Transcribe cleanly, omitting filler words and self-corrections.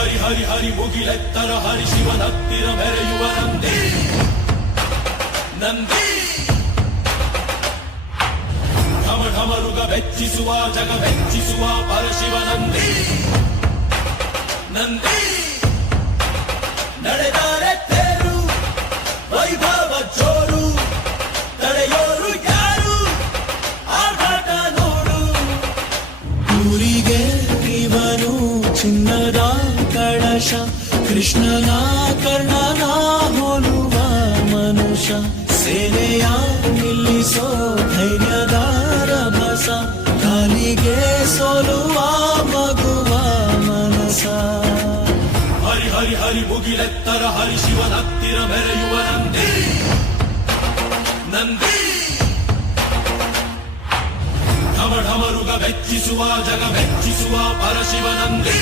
ಹರಿ ಹರಿ ಹರಿ ಮುಗಿಲೆತ್ತರ ಹರಿ ಶಿವನತ್ತಿರ ಮೆರೆಯುವ ನಂದಿ ನಂದಿ ಢಮ ಢಮರುಗ ಬೆಚ್ಚಿಸುವ ಜಗ ಬೆಚ್ಚಿಸುವ ಪರಶಿವ ನಂದಿ ನಂದಿ ನಡೆದಾರೆ ತೇರು ವೈಭವ ಜೋರು ತಡೆಯೋರು ಯಾರು ಆಟ ನೋಡು ಊರಿಗೆ ಇವನು ಚಿನ್ನದ ಕಳಶ ಕೃಷ್ಣನ ಕರ್ಣನ ಹೋಲುವ ಮನುಷ್ಯ ಸೇನೆಯ ನಿಲ್ಲಿಸೋ ಧೈರ್ಯದ ರಭಸ ಕಾಲಿಗೆ ಸೋಲುವ ಮಗುವ ಮನಸ ಹರಿ ಹರಿ ಹರಿ ಮುಗಿಲೆತ್ತರ ಹರಿ ಶಿವನತ್ತಿರ ಮೆರೆಯುವ ನಂದಿ ನಂದಿ ಢಮ ಢಮರುಗ ಬೆಚ್ಚಿಸುವ ಜಗ ಬೆಚ್ಚಿಸುವ ಪರಶಿವ ನಂದಿ